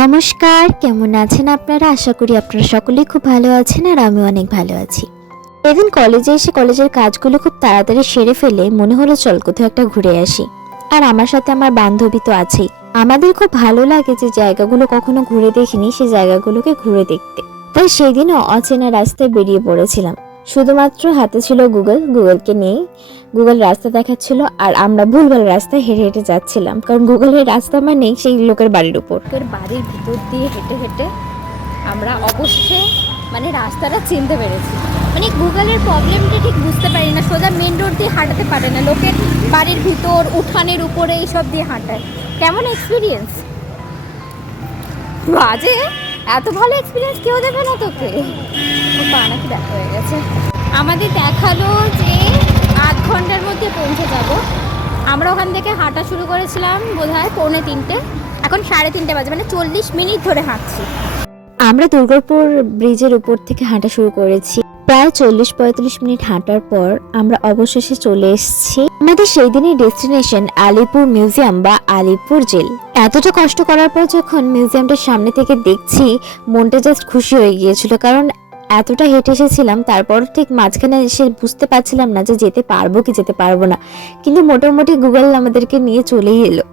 নমস্কার, কেমন আছেন আপনারা? আশা করি আপনারা সকলেই খুব ভালো আছেন আর আমি অনেক ভালো আছি। এদিন কলেজে এসে কলেজের কাজগুলো খুব তাড়াতাড়ি সেরে ফেলে মনে হলো চল কোথাও একটা ঘুরে আসি। আর আমার সাথে আমার বান্ধবী তো আছেই। আমাদের খুব ভালো লাগে যে জায়গাগুলো কখনো ঘুরে দেখিনি সেই জায়গাগুলোকে ঘুরে দেখতে। তাই সেই দিনও অচেনা রাস্তায় বেরিয়ে পড়েছিলাম। শুধুমাত্র হাতে ছিল গুগলকে নিয়ে গুগল রাস্তা দেখাচ্ছিল আর আমরা ভুলভাল রাস্তায় হেঁটে হেঁটে যাচ্ছিলাম, কারণ গুগলের রাস্তা মানে সেই লোকের বাড়ির উপর। বাড়ির ভিতর দিয়ে হেঁটে হেঁটে আমরা অবশ্যই রাস্তাটা চিনতে পেরেছি। গুগলের প্রবলেমটা ঠিক বুঝতে পারি না, সোজা মেন রোড দিয়ে হাঁটাতে পারে না, লোকের বাড়ির ভিতর উঠানের উপরে এইসব দিয়ে হাঁটায়। কেমন এক্সপিরিয়েন্স? বাজে, এত ভালো এক্সপিরিয়েন্স কেউ দেবে না তোকে। ও পা নাকি দেখা হয়ে গেছে। আমাদের দেখালো যে 8 ঘন্টার মধ্যে পৌঁছে যাব। আমরা ওখান থেকে হাঁটা শুরু করেছিলাম বোধহয় 2:45, এখন 3:30 বাজে, 40 মিনিট ধরে হাঁটছি। আমরা দুর্গাপুর ব্রিজের উপর থেকে হাঁটা শুরু করেছি। প্রায় 40-45 মিনিট হাঁটার পর আমরা অবশেষে চলে এসেছি আমাদের সেই দিনের ডেস্টিনেশন আলিপুর মিউজিয়াম বা আলিপুর জেল। এতটা কষ্ট করার পর যখন মিউজিয়ামটার সামনে থেকে দেখছি মনটা জাস্ট খুশি হয়ে গিয়েছিল, কারণ এতটা হেঁটে এসেছিলাম, তারপর ঠিক মাঝখানে এসে বুঝতে পারছিলাম না যে যেতে পারবো কি যেতে পারবো না, কিন্তু মোটামুটি গুগল আমাদেরকে নিয়ে চলেই এলো।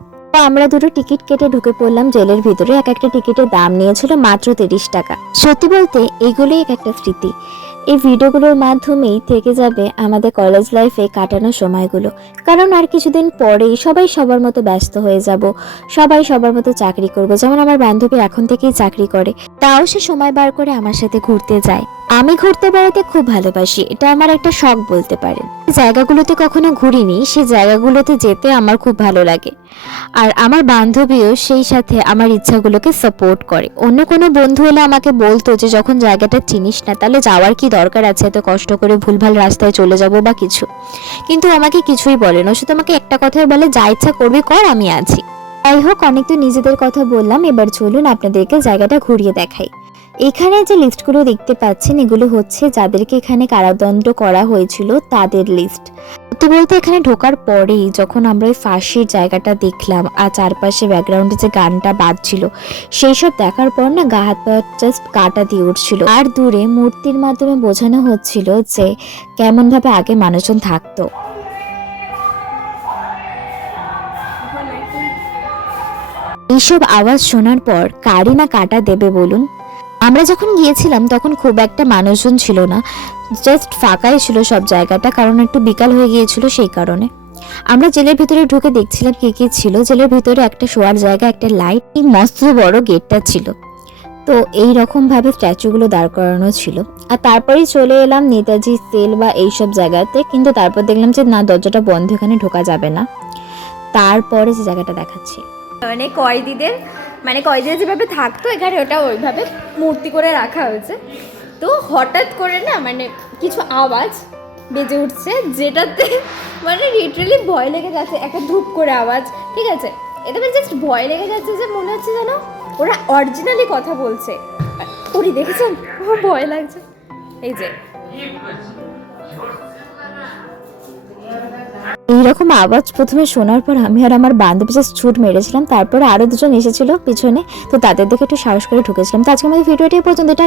আমরা দুটো টিকিট কেটে ঢুকে পড়লাম জেলের ভিতরে। এক একটা টিকিটের দাম নিয়েছিল মাত্র 30 টাকা। সত্যি বলতে এগুলোই এক একটা স্মৃতি। এই ভিডিওগুলোর মাধ্যমেই থেকে যাবে আমাদের কলেজ লাইফে কাটানো সময়গুলো, কারণ আর কিছুদিন পরেই সবাই সবার মতো ব্যস্ত হয়ে যাব, সবাই সবার মতো চাকরি করব। যেমন আমার বান্ধবী এখন থেকেই চাকরি করে, তাও সে সময় বার করে আমার সাথে ঘুরতে যায়। আমি ঘুরতে বেড়াতে খুব ভালোবাসি, এটা আমার একটা শখ বলতে পারেন। জায়গাগুলোতে কখনো ঘুরিনি, সেই জায়গাগুলোতে যেতে আমার খুব ভালো লাগে। আর আমার বান্ধবীও সেই সাথে আমার ইচ্ছাগুলোকে সাপোর্ট করে। অন্য কোনো বন্ধু হলে আমাকে বলতো যে যখন জায়গাটা চিনিস না তাহলে যাওয়ার কি দরকার আছে, এত কষ্ট করে ভুলভাল রাস্তায় চলে যাব বা কিছু, কিন্তু আমাকে কিছুই বলে না। শুধু আমাকে একটা কথাই বলে, যা ইচ্ছা করবি কর, আমি আছি। যাই হোক, অনেক তো নিজেদের কথা বললাম, এবার চলুন আপনাদেরকে জায়গাটা ঘুরিয়ে দেখাই। এখানে যে লিস্টগুলো দেখতে পাচ্ছেন এগুলো হচ্ছে যাদেরকে এখানে কারাদণ্ড করা হয়েছিল তাদের লিস্ট। সত্যি বলতে এখানে ঢোকার পরেই যখন আমরা ওই ফাঁসির জায়গাটা দেখলাম আর চারপাশে ব্যাকগ্রাউন্ডে যে গানটা বাজছিল, সেই সব দেখার পর না গা হাত পা জাস্ট কাটা দিয়ে উঠছিল। আর দূরে মূর্তির মাধ্যমে বোঝানো হচ্ছিল যে কেমন ভাবে আগে মানুষজন থাকতো। এইসব আওয়াজ শোনার পর কারি না কাটা দেবে বলুন? আমরা যখন গিয়েছিলাম তখন খুব একটা মানুষজন ছিল না, জাস্ট ফাঁকাই ছিল সব জায়গাটা, কারণ একটু বিকাল হয়ে গিয়েছিল সেই কারণে। আমরা জেলের ভিতরে ঢুকে দেখছিলাম কি কি ছিল। জেলের ভিতরে একটা শোয়ার জায়গা, একটা লাইট, মস্ত বড় গেটটা ছিল। তো এই রকম ভাবে স্ট্যাচুগুলো দাঁড় করানো ছিল। আর তারপরেই চলে এলাম নেতাজি সেল বা এইসব জায়গাতে, কিন্তু তারপর দেখলাম যে না, দরজাটা বন্ধ, এখানে ঢোকা যাবে না। তারপরে যে জায়গাটা দেখাচ্ছি কয়েদিরা যেভাবে থাকতো এখানে, ওটা ওইভাবে মূর্তি করে রাখা হয়েছে। তো হঠাৎ করে না কিছু আওয়াজ বেজে উঠছে, যেটাতে লিটারালি ভয় লেগে যাচ্ছে। একটা ধূপ করে আওয়াজ, ঠিক আছে, এতে জাস্ট ভয় লেগে যাচ্ছে, যে মনে হচ্ছে যেন ওরা অরিজিনালি কথা বলছে। ওরি দেখেছেন, আমার ভয় লাগছে। এই যে এইরকম আওয়াজ প্রথমে শোনার পর আমি আর আমার বান্ধবী জাস্ট ছুট মেরেছিলাম। তারপরে আরো দুজন এসেছিল পিছনে, তো তাদের দেখে একটু সাহস করে ঢুকেছিলাম। তো আজকে আমাদের ভিডিওটি পর্যন্ত। এটা